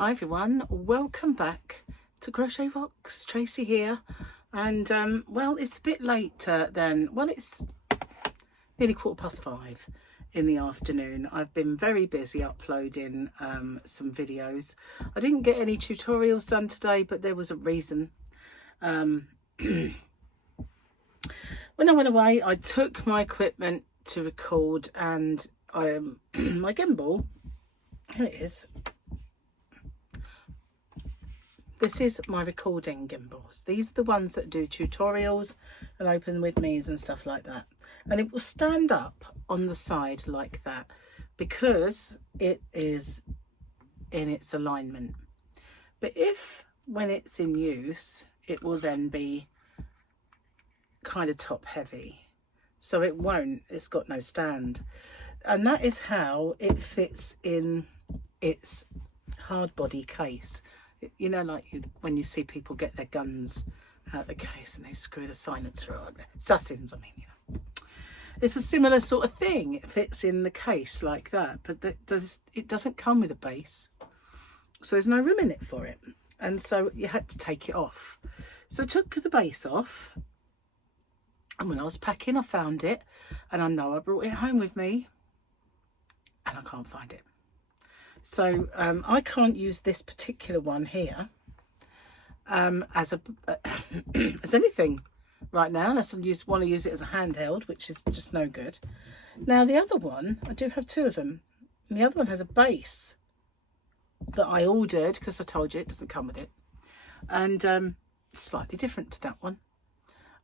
Hi everyone, welcome back to Crochet Vox. Tracy here, and well, it's a bit later than, well, it's nearly 5:15 in the afternoon. I've been very busy uploading some videos. I didn't get any tutorials done today, but there was a reason. When I went away, I took my equipment to record, and my gimbal, here it is. This is my recording gimbals. These are the ones that do tutorials and open with me's and stuff like that. And it will stand up on the side like that because it is in its alignment. But if, when it's in use, it will then be kind of top heavy. So it won't, it's got no stand. And that is how it fits in its hard body case. You know, like when you see people get their guns out the case and they screw the silencer on. Assassins, I mean, you know. It's a similar sort of thing. It fits in the case like that, but it doesn't come with a base. So there's no room in it for it. And so you had to take it off. So I took the base off. And when I was packing, I found it. And I know I brought it home with me. And I can't find it. So I can't use this particular one here as anything right now, unless I want to use it as a handheld, which is just no good. Now the other one, I do have two of them, and the other one has a base that I ordered because I told you it doesn't come with it, and slightly different to that one.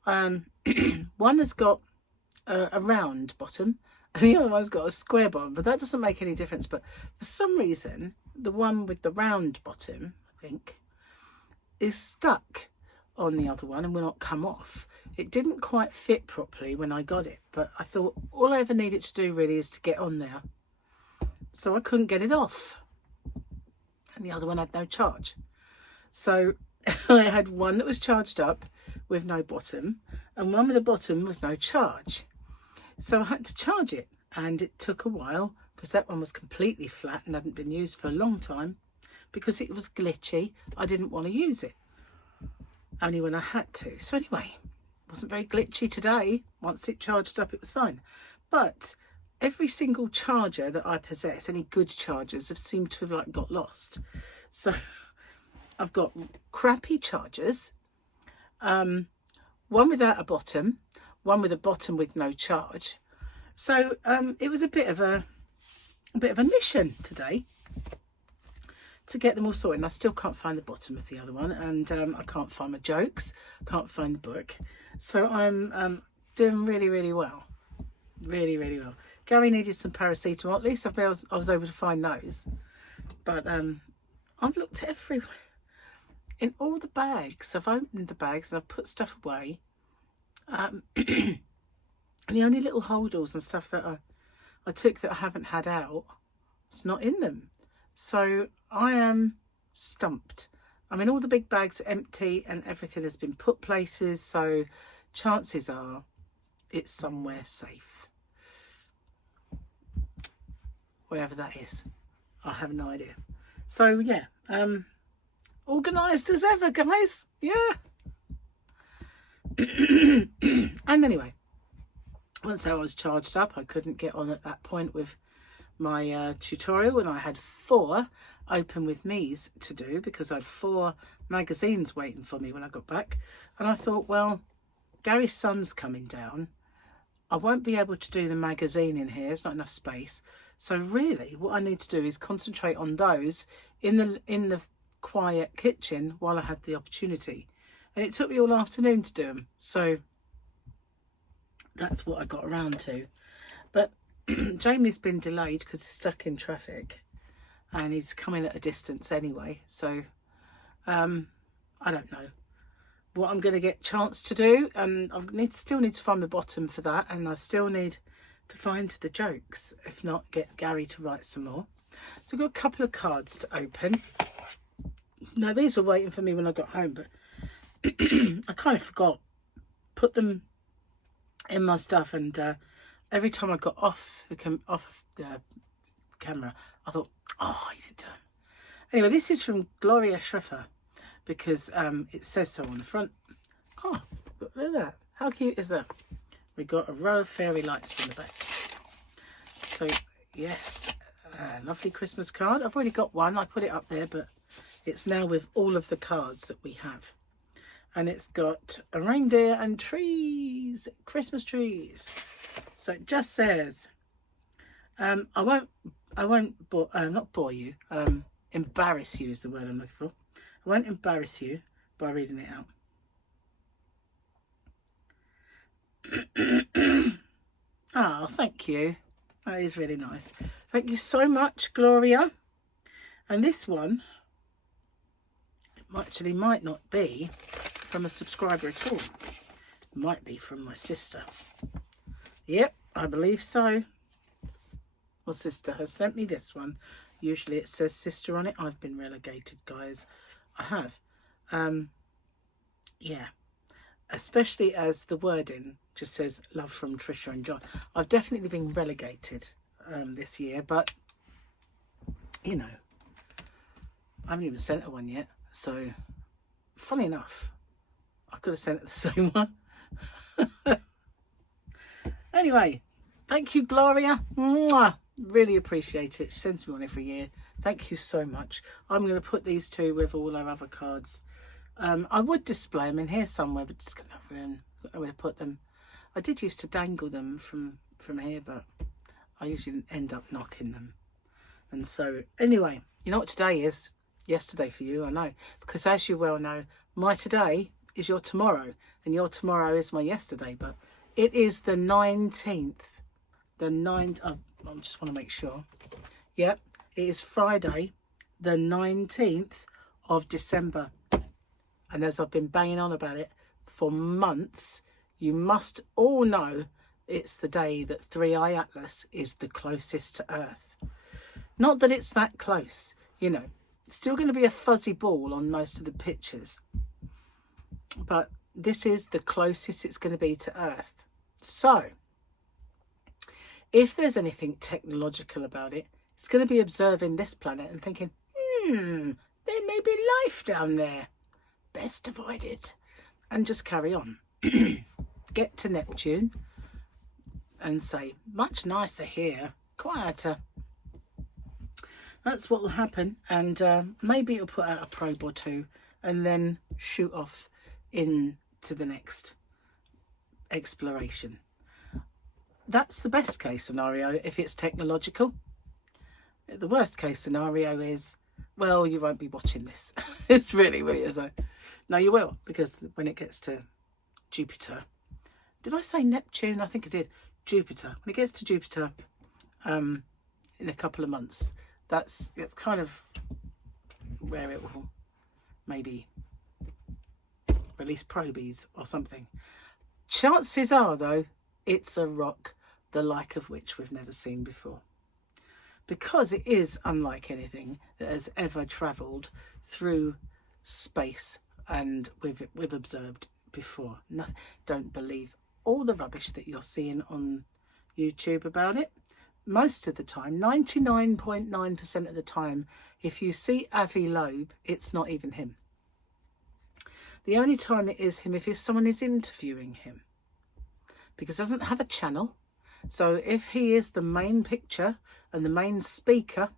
One has got a round bottom. The other one's got a square bottom, but that doesn't make any difference. But for some reason, the one with the round bottom, I think, is stuck on the other one and will not come off. It didn't quite fit properly when I got it, but I thought all I ever needed to do really is to get on there. So I couldn't get it off. And the other one had no charge. So I had one that was charged up with no bottom and one with a bottom with no charge. So I had to charge it, and it took a while because that one was completely flat and hadn't been used for a long time because it was glitchy. I didn't want to use it, only when I had to. So anyway, it wasn't very glitchy today. Once it charged up, it was fine. But every single charger that I possess, any good chargers, have seemed to have like got lost. So I've got crappy chargers, one without a bottom, one with a bottom with no charge. So it was a bit of a mission today to get them all sorted. And I still can't find the bottom of the other one, and I can't find my jokes, can't find the book. So I'm doing really well, really well. Gary needed some paracetamol. At least I was able to find those. But I've looked everywhere in all the bags. I've opened the bags and I've put stuff away. The only little holdalls and stuff that I took that I haven't had out, it's not in them. So I am stumped. I mean, all the big bags are empty and everything has been put places, so chances are it's somewhere safe, wherever that is. I have no idea. So yeah, organised as ever, guys. Yeah. And anyway, once I was charged up, I couldn't get on at that point with my tutorial, and I had 4 open with me's to do because I had 4 magazines waiting for me when I got back. And I thought, well, Gary's son's coming down, I won't be able to do the magazine in here, there's not enough space. So really what I need to do is concentrate on those in the quiet kitchen while I had the opportunity. And it took me all afternoon to do them. So that's what I got around to. But Jamie's been delayed because he's stuck in traffic. And he's coming at a distance anyway. So I don't know what I'm going to get chance to do. And I still need to find the bottom for that. And I still need to find the jokes. If not, get Gary to write some more. So I've got a couple of cards to open. Now, these were waiting for me when I got home, but I kind of forgot, put them in my stuff, and every time I got off the camera, I thought, oh, I didn't do them. Anyway, this is from Gloria Schreffer because it says so on the front. Oh, look at that. How cute is that? We got a row of fairy lights in the back. So, yes, a lovely Christmas card. I've already got one. I put it up there, but it's now with all of the cards that we have. And it's got a reindeer and trees, Christmas trees. So it just says, I won't not bore you, embarrass you is the word I'm looking for. I won't embarrass you by reading it out. Oh, thank you. That is really nice. Thank you so much, Gloria. And this one actually might not be from a subscriber at all. It might be from my sister. Yep, I believe so. My sister has sent me this one. Usually it says sister on it. I've been relegated, guys. I have. Yeah. Especially as the wording just says love from Trisha and John. I've definitely been relegated this year, but you know, I haven't even sent her one yet. So, funny enough, I could have sent it the same one. Anyway, thank you, Gloria. Mwah! Really appreciate it. She sends me one every year. Thank you so much. I'm going to put these two with all our other cards. I would display them in here somewhere, but just got no room. Got nowhere to put them. I did used to dangle them from here, but I usually end up knocking them. And so, anyway, you know what today is? Yesterday for you, I know. Because as you well know, my today is your tomorrow. And your tomorrow is my yesterday. But it is the 19th. The 9th. Oh, I just want to make sure. Yep. It is Friday, the 19th of December. And as I've been banging on about it for months, you must all know it's the day that 3i Atlas is the closest to Earth. Not that it's that close, you know. It's still going to be a fuzzy ball on most of the pictures. But this is the closest it's going to be to Earth. So, if there's anything technological about it, it's going to be observing this planet and thinking, there may be life down there. Best avoid it. And just carry on. Get to Neptune and say, much nicer here, quieter. That's what will happen, and maybe it'll put out a probe or two and then shoot off into the next exploration. That's the best case scenario if it's technological. The worst case scenario is, well, you won't be watching this. It's really, really is. No, you will, because when it gets to Jupiter, did I say Neptune? I think I did. Jupiter. When it gets to Jupiter in a couple of months, it's kind of where it will maybe release probies or something. Chances are, though, it's a rock the like of which we've never seen before. Because it is unlike anything that has ever travelled through space and we've observed before. No, don't believe all the rubbish that you're seeing on YouTube about it. Most of the time, 99.9% of the time, if you see Avi Loeb, it's not even him. The only time it is him if someone is interviewing him, because he doesn't have a channel. So if he is the main picture and the main speaker,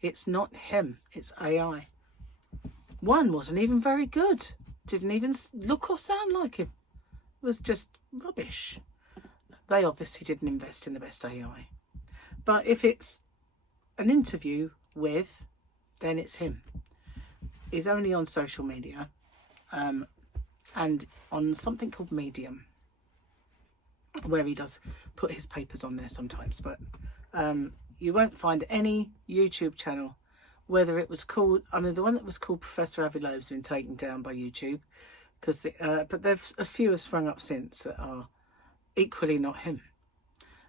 it's not him, it's AI. One wasn't even very good. Didn't even look or sound like him. It was just rubbish. They obviously didn't invest in the best AI. But if it's an interview with, then it's him. He's only on social media and on something called Medium, where he does put his papers on there sometimes. But you won't find any YouTube channel, whether it was called, I mean, the one that was called Professor Avi Loeb's been taken down by YouTube, because but there's a few have sprung up since that are equally not him.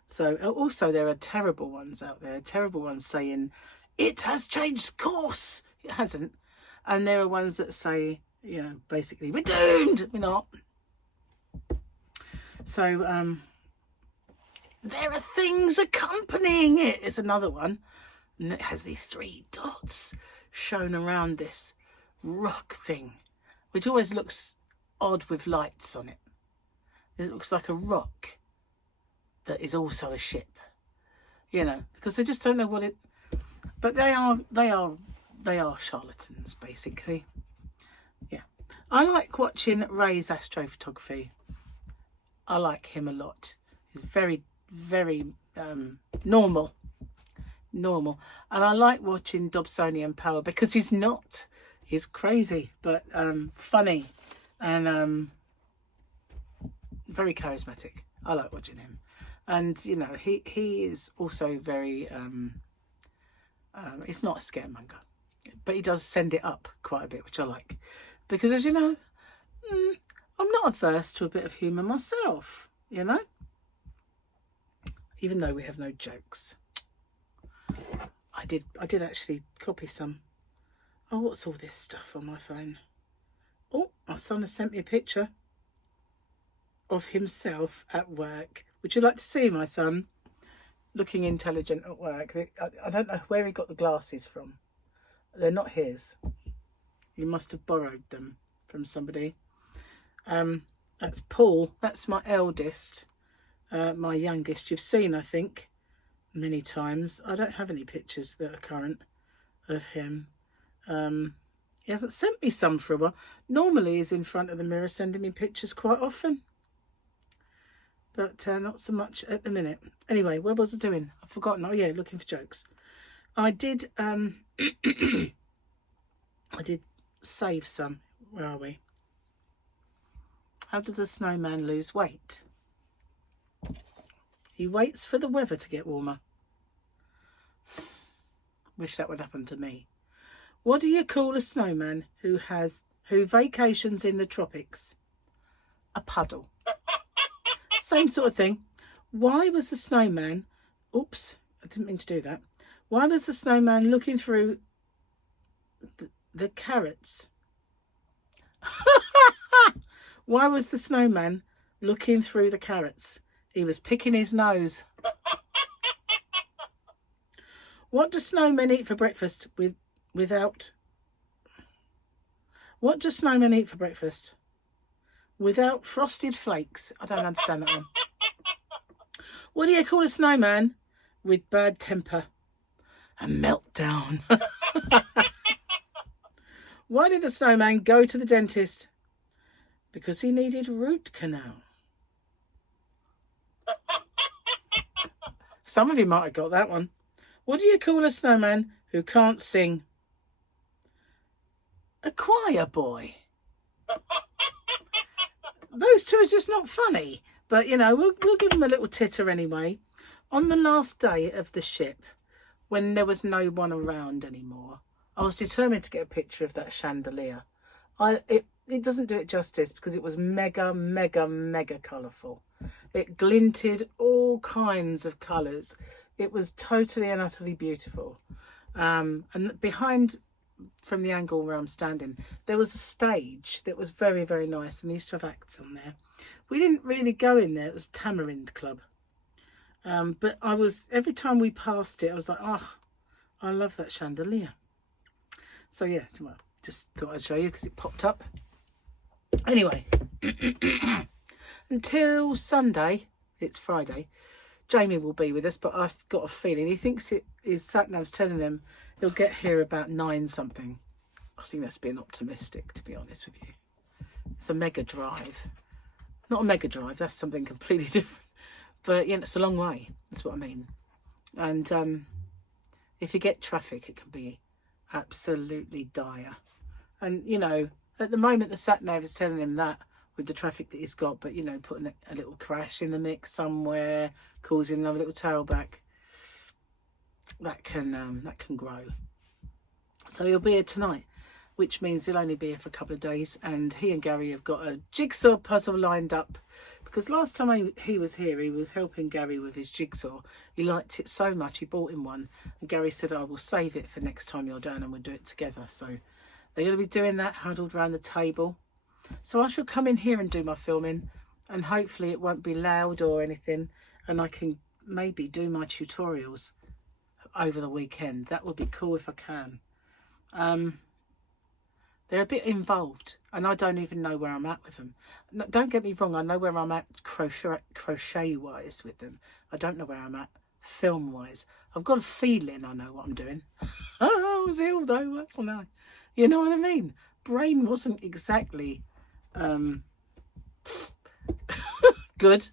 So also there are terrible ones out there, terrible ones saying it has changed course. It hasn't. And there are ones that say, you know, basically we're doomed. We're not. So there are things accompanying it. It's another one, and it has these 3 dots shown around this rock thing, which always looks odd with lights on it. It looks like a rock that is also a ship, you know, because they just don't know what it. But they are charlatans, basically. Yeah, I like watching Ray's astrophotography. I like him a lot. He's very, very normal, and I like watching Dobsonian Power because he's not. He's crazy, but funny, and very charismatic. I like watching him, and you know, he is also very. He's not a scaremonger, but he does send it up quite a bit, which I like, because as you know, I'm not averse to a bit of humour myself. You know, even though we have no jokes. I did actually copy some. Oh, what's all this stuff on my phone? Oh, my son has sent me a picture of himself at work. Would you like to see my son looking intelligent at work? I don't know where he got the glasses from. They're not his. He must have borrowed them from somebody. That's Paul. That's my eldest. My youngest. You've seen, I think, many times. I don't have any pictures that are current of him. He hasn't sent me some for a while. Normally he's in front of the mirror sending me pictures quite often, but not so much at the minute. Anyway, where was I doing? I've forgotten. Oh yeah, looking for jokes. I did I did save some. Where are we? How does a snowman lose weight? He waits for the weather to get warmer. Wish that would happen to me. What do you call a snowman who vacations in the tropics? A puddle. Same sort of thing. Why was the snowman... Oops, I didn't mean to do that. Why was the snowman looking through the carrots? Why was the snowman looking through the carrots? He was picking his nose. What do snowmen eat for breakfast without... What do snowmen eat for breakfast without frosted flakes? I don't understand that one. What do you call a snowman with bad temper? A meltdown. Why did the snowman go to the dentist? Because he needed root canal. Some of you might have got that one. What do you call a snowman who can't sing? A choir boy. Those two are just not funny. But, you know, we'll give them a little titter anyway. On the last day of the ship, when there was no one around anymore, I was determined to get a picture of that chandelier. It doesn't do it justice because it was mega, mega, mega colourful. It glinted all kinds of colours. It was totally and utterly beautiful. And behind, from the angle where I'm standing, there was a stage that was very, very nice, and they used to have acts on there. We didn't really go in there. It was Tamarind Club. But every time we passed it, I was like, oh, I love that chandelier. So yeah, well, just thought I'd show you because it popped up. Anyway, until Sunday, it's Friday, Jamie will be with us, but I've got a feeling he thinks his sat-nav's telling him he'll get here about 9 something. I think that's being optimistic, to be honest with you. It's a mega drive. Not a mega drive, that's something completely different. But yeah, it's a long way, that's what I mean. And if you get traffic, it can be absolutely dire. And, you know, at the moment, the sat-nav is telling him that with the traffic that he's got, but, you know, putting a little crash in the mix somewhere, causing another little tailback, that can grow. So he'll be here tonight, which means he'll only be here for a couple of days. And he and Gary have got a jigsaw puzzle lined up, because last time he was here, he was helping Gary with his jigsaw. He liked it so much, he bought him one. And Gary said, I will save it for next time you're down and we'll do it together. So they're going to be doing that, huddled around the table. So I shall come in here and do my filming, and hopefully it won't be loud or anything, and I can maybe do my tutorials over the weekend. That would be cool if I can. They're a bit involved, and I don't even know where I'm at with them. No, don't get me wrong, I know where I'm at crochet-wise with them. I don't know where I'm at film-wise. I've got a feeling I know what I'm doing. I was ill though, wasn't I? You know what I mean? Brain wasn't exactly good.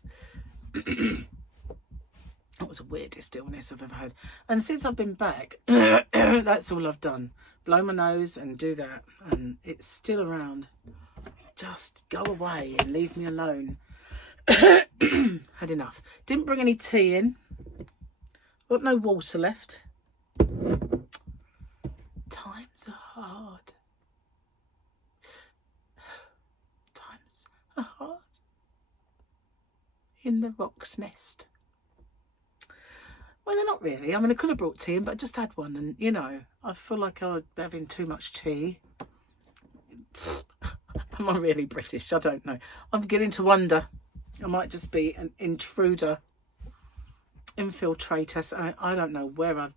That was the weirdest illness I've ever had. And since I've been back, that's all I've done. Blow my nose and do that. And it's still around. Just go away and leave me alone. Had enough. Didn't bring any tea in. Got no water left. Times are hard. Times are hard. In the roc's nest. Well, they're not really. I mean, I could have brought tea in, but I just had one. And, you know, I feel like I'm having too much tea. Am I really British? I don't know. I'm beginning to wonder. I might just be an intruder, infiltrator. So I don't know where I've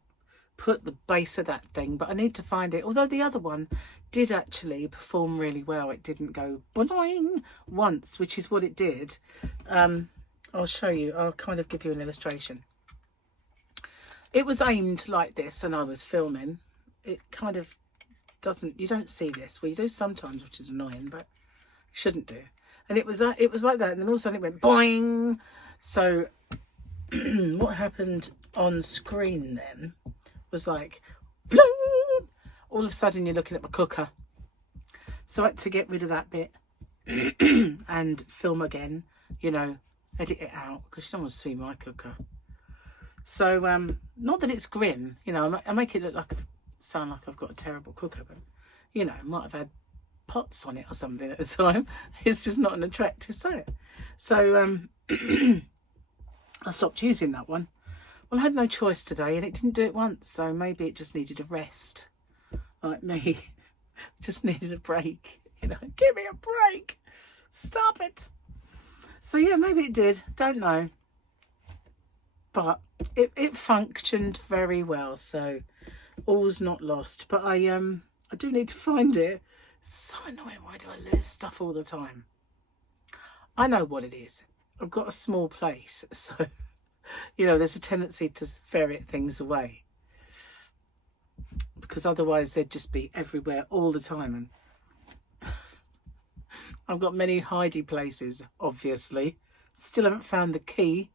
put the base of that thing, but I need to find it. Although the other one did actually perform really well. It didn't go boing once, which is what it did. I'll show you. I'll kind of give you an illustration. It was aimed like this, and I was filming. It kind of doesn't, you don't see this. Well, you do sometimes, which is annoying, but you shouldn't do. And it was like that, and then all of a sudden it went boing. So what happened on screen then was like, bling! All of a sudden you're looking at my cooker. So I had to get rid of that bit and film again, you know, edit it out, because you don't want to see my cooker. So, not that it's grim, you know, I make it look like, sound like I've got a terrible cooker, but, you know, might have had pots on it or something at the time. It's just not an attractive sight. So, I stopped using that one. Well, I had no choice today, and it didn't do it once, so maybe it just needed a rest, like me. Just needed a break, you know, give me a break. Stop it. So, yeah, maybe it did. Don't know. But it functioned very well, so all's not lost. But I do need to find it. It's so annoying. Why do I lose stuff all the time? I know what it is. I've got a small place, so you know there's a tendency to ferret things away, because otherwise they'd just be everywhere all the time. And I've got many hidey places, obviously. Still haven't found the key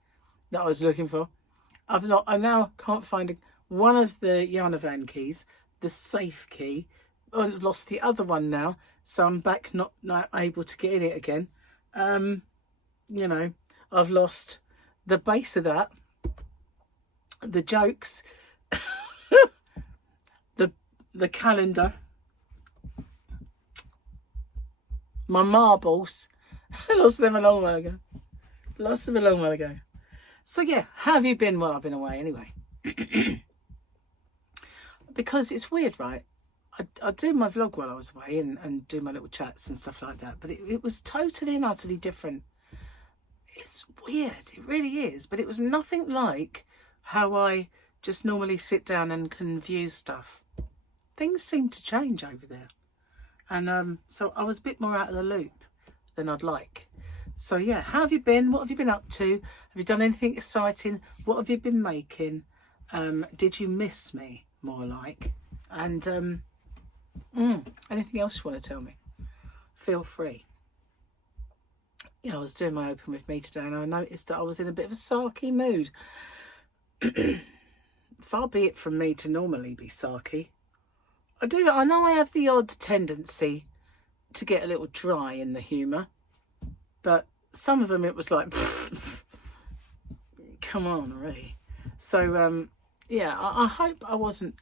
that I was looking for. I now can't find one of the Yarnavan keys, the safe key. I've lost the other one now, so I'm back not able to get in it again. You know, I've lost the base of that, the jokes, the calendar, my marbles. I lost them a long while ago. So yeah, how have you been? Well, I've been away anyway. Because it's weird, right? I do my vlog while I was away and do my little chats and stuff like that. But it was totally and utterly different. It's weird. It really is. But it was nothing like how I just normally sit down and can view stuff. Things seem to change over there. And so I was a bit more out of the loop than I'd like. So yeah, how have you been? What have you been up to? Have you done anything exciting? What have you been making? Did you miss me, more like? And anything else you want to tell me? Feel free. Yeah, I was doing my open with me today, and I noticed that I was in a bit of a sarky mood. Far be it from me to normally be sarky. I know I have the odd tendency to get a little dry in the humour. But some of them, it was like, come on, already. So, yeah, I hope I wasn't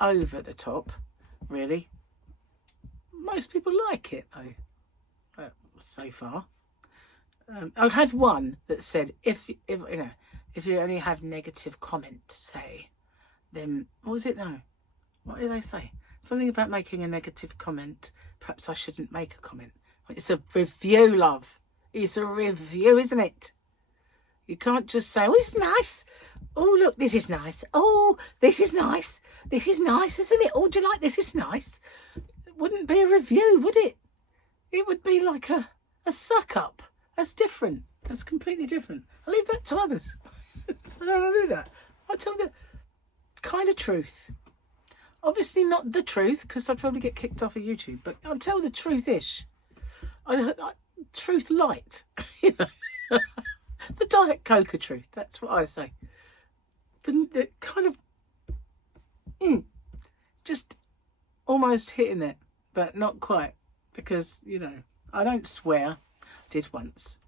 over the top, really. Most people like it, though, so far. I had one that said, if you only have negative comment to say, then, what was it now? What did they say? Something about making a negative comment. Perhaps I shouldn't make a comment. It's a review, love. It's a review, isn't it? You can't just say, oh, it's nice. Oh, look, this is nice. Oh, this is nice. This is nice, isn't it? Oh, do you like this? Is nice. It wouldn't be a review, would it? It would be like a suck up. That's different. That's completely different. I leave that to others. So I don't do that. I tell the kind of truth. Obviously not the truth, because I'd probably get kicked off of YouTube, but I'll tell the truth-ish. Truth light. You know. The Diet Coca truth. That's what I say. The kind of just almost hitting it, but not quite, because, you know, I don't swear. I did once.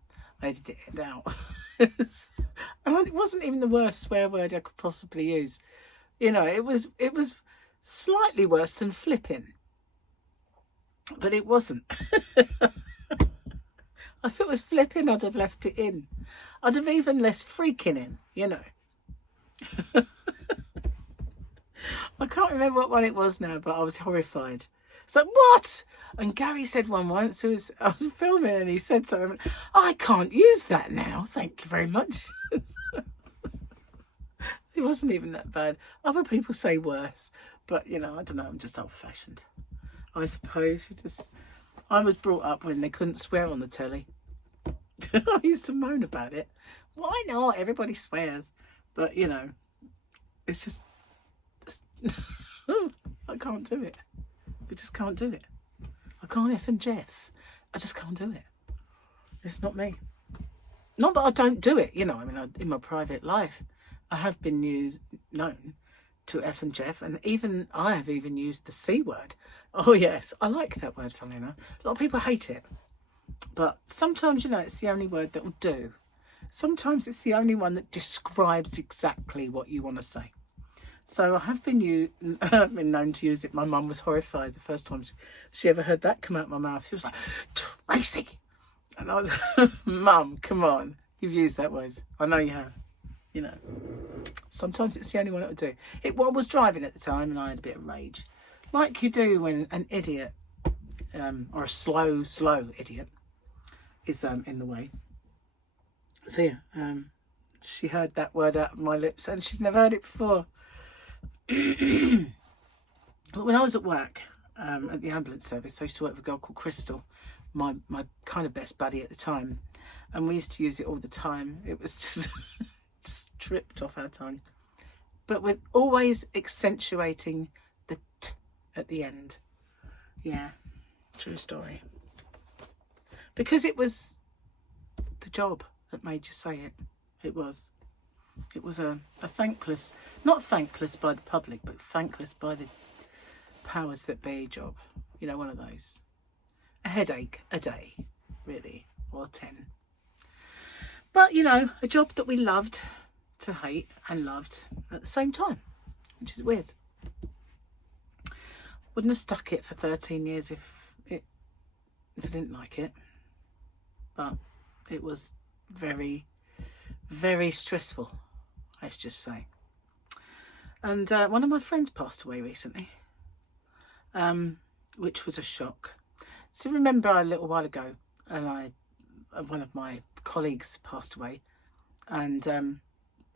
I edited it out. And it wasn't even the worst swear word I could possibly use. You know, it was slightly worse than flipping, but it wasn't. If it was flipping, I'd have left it in. I'd have even less freaking in, you know. I can't remember what one it was now, but I was horrified. It's like, what? And Gary said one once, I was filming, and he said something, I can't use that now, thank you very much. It wasn't even that bad. Other people say worse, but, you know, I don't know, I'm just old-fashioned. I suppose I was brought up when they couldn't swear on the telly. I used to moan about it. Why not? Everybody swears. But, you know, it's just I can't do it. I just can't do it. I can't F and Jeff. I just can't do it. It's not me. Not that I don't do it, you know. I mean, in my private life, I have been known to F and Jeff, and I have even used the C word. Oh yes, I like that word, funnily enough. A lot of people hate it, but sometimes, you know, it's the only word that will do. Sometimes it's the only one that describes exactly what you want to say. So I have been known to use it. My mum was horrified the first time she ever heard that come out of my mouth. She was like, Tracy. And I was like, Mum, come on. You've used that word. I know you have. You know. Sometimes it's the only one that would do. I was driving at the time, and I had a bit of rage. Like you do when an idiot, or a slow idiot, is in the way. So yeah, she heard that word out of my lips, and she'd never heard it before. But when I was at work, at the ambulance service, I used to work with a girl called Crystal, my kind of best buddy at the time, and we used to use it all the time. It was just stripped off our tongue, but with always accentuating the t at the end. Yeah, true story. Because it was the job that made you say it. It was a thankless, not thankless by the public, but thankless by the powers that be job. You know, one of those. A headache a day, really, or 10. But, you know, a job that we loved to hate and loved at the same time, which is weird. Wouldn't have stuck it for 13 years if I didn't like it. But it was very, very stressful, let's just say. And one of my friends passed away recently, which was a shock. So remember a little while ago, and one of my colleagues passed away, and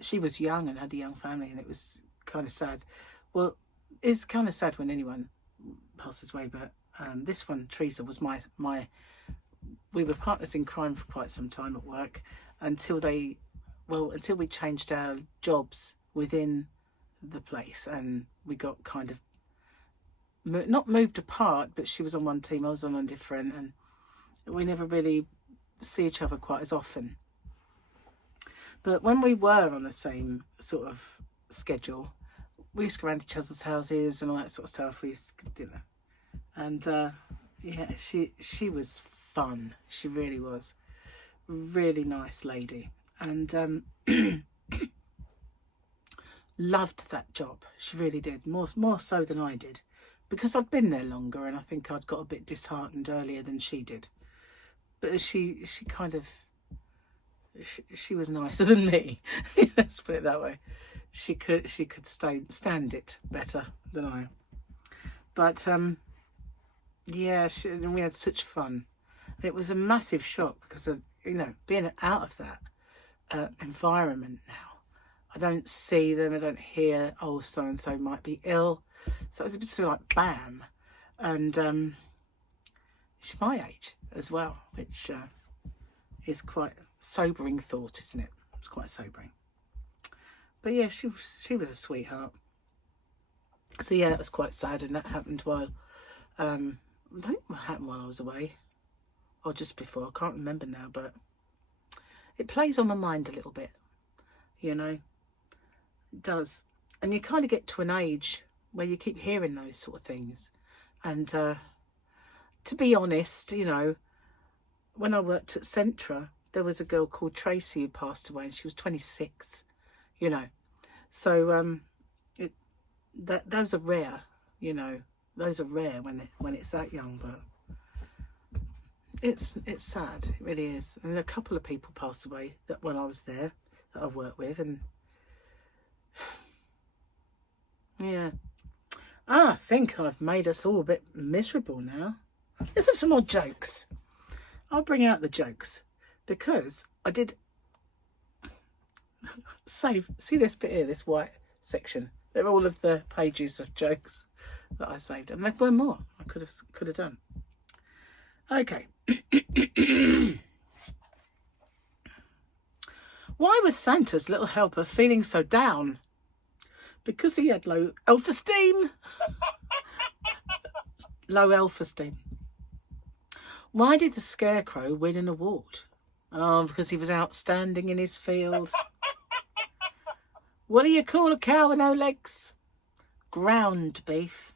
she was young and had a young family, and it was kind of sad. Well, it's kind of sad when anyone passes away, but this one, Tracy, was we were partners in crime for quite some time at work, until we changed our jobs within the place, and we got kind of not moved apart, but she was on one team, I was on a different, and we never really see each other quite as often. But when we were on the same sort of schedule, we used to go around each other's houses and all that sort of stuff. We used to, you know, and yeah, she was fun. She really was. Really nice lady, and loved that job. She really did, more so than I did, because I'd been there longer, and I think I'd got a bit disheartened earlier than she did. But she kind of, she was nicer than me. Let's put it that way. She could stand it better than I. But yeah, we had such fun. And it was a massive shock because of, you know, being out of that environment now. I don't see them. I don't hear, oh, so-and-so might be ill. So it was a bit sort of like bam. And she's my age as well, which is quite a sobering thought, isn't it? It's quite sobering. But yeah, she was a sweetheart. So yeah, that was quite sad, and that happened while, I think it happened while I was away, or just before, I can't remember now, but it plays on my mind a little bit, you know, it does. And you kind of get to an age where you keep hearing those sort of things. And to be honest, you know, when I worked at Centra, there was a girl called Tracy who passed away, and she was 26, you know. So those are rare, you know. Those are rare when it's that young, but it's sad. It really is. And a couple of people passed away that when I was there that I worked with, and yeah. I think I've made us all a bit miserable now. Let's have some more jokes. I'll bring out the jokes because I did save. See this bit here, this white section. They're all of the pages of jokes that I saved, and there were more I could have done. Okay. Why was Santa's little helper feeling so down? Because he had low self-esteem. Low self-esteem. Why did the Scarecrow win an award? Oh, because he was outstanding in his field. What do you call a cow with no legs? Ground beef.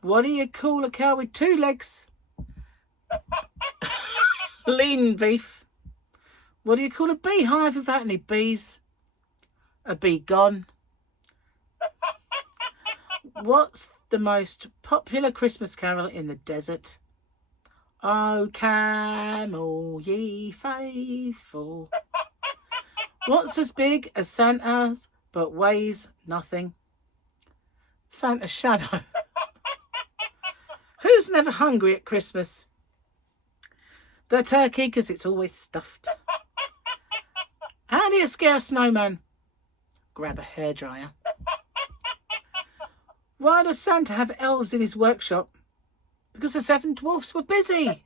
What do you call a cow with 2 legs? Lean beef. What do you call a beehive without any bees? A bee gone. What's the most popular Christmas carol in the desert? Oh, camel, ye faithful. What's as big as Santa's but weighs nothing? Santa's shadow. Who's never hungry at Christmas? The turkey, because it's always stuffed. How do you scare a snowman? Grab a hairdryer. Why does Santa have elves in his workshop? Because the 7 dwarfs were busy.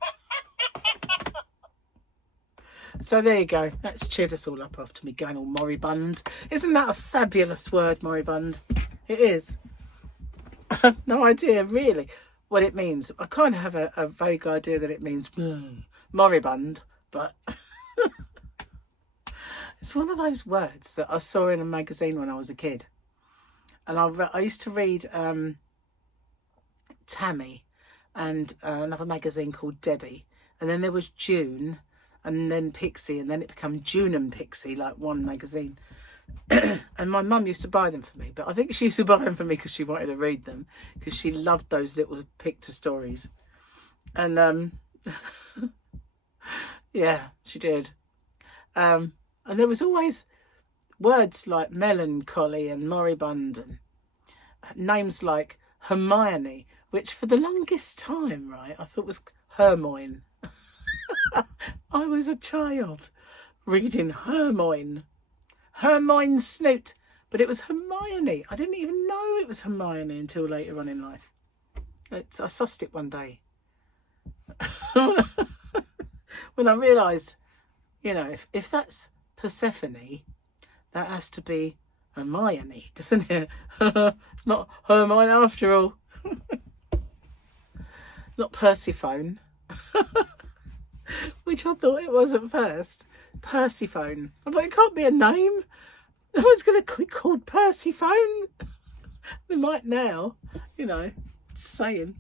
So there you go. That's cheered us all up after me going all moribund. Isn't that a fabulous word, moribund? It is. I have no idea really what it means. I kind of have a vague idea that it means moribund, but it's one of those words that I saw in a magazine when I was a kid. And I used to read Tammy and another magazine called Debbie. And then there was June and then Pixie, and then it became June and Pixie, like one magazine. And my mum used to buy them for me. But I think she used to buy them for me because she wanted to read them, because she loved those little picture stories. And yeah, she did. And there was always words like melancholy and moribund and names like Hermione, which for the longest time, right, I thought was Hermione. I was a child reading Hermione. Hermione's snoot, but it was Hermione. I didn't even know it was Hermione until later on in life. I sussed it one day. When I realised, you know, if that's Persephone, that has to be Hermione, doesn't it? It's not Hermione after all. Not Persephone. Which I thought it was at first. Persephone. I'm like, it can't be a name. No one's going to be called Persephone. They might now, you know, just saying.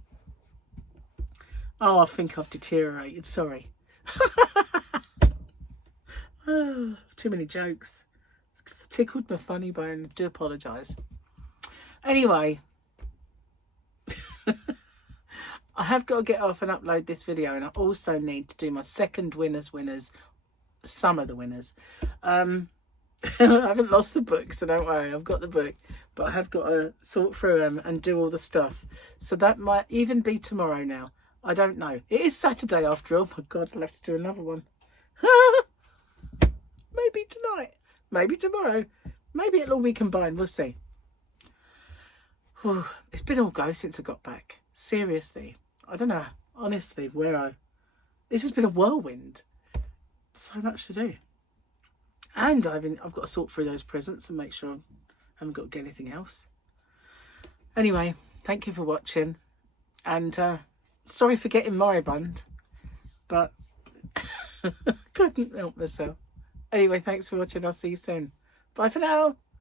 Oh, I think I've deteriorated. Sorry. Oh, too many jokes. It's tickled my funny bone. I do apologise. Anyway. I have got to get off and upload this video, and I also need to do my second winners, some of the winners. I haven't lost the book, so don't worry, I've got the book, but I have got to sort through them and do all the stuff. So that might even be tomorrow now. I don't know. It is Saturday after all. My God, I'll have to do another one. Maybe tonight. Maybe tomorrow. Maybe it'll all be combined. We'll see. Whew. It's been all go since I got back. Seriously. I don't know, honestly, it's just been a whirlwind. So much to do. And I've got to sort through those presents and make sure I haven't got to get anything else. Anyway, thank you for watching. And sorry for getting moribund, but couldn't help myself. Anyway, thanks for watching. I'll see you soon. Bye for now.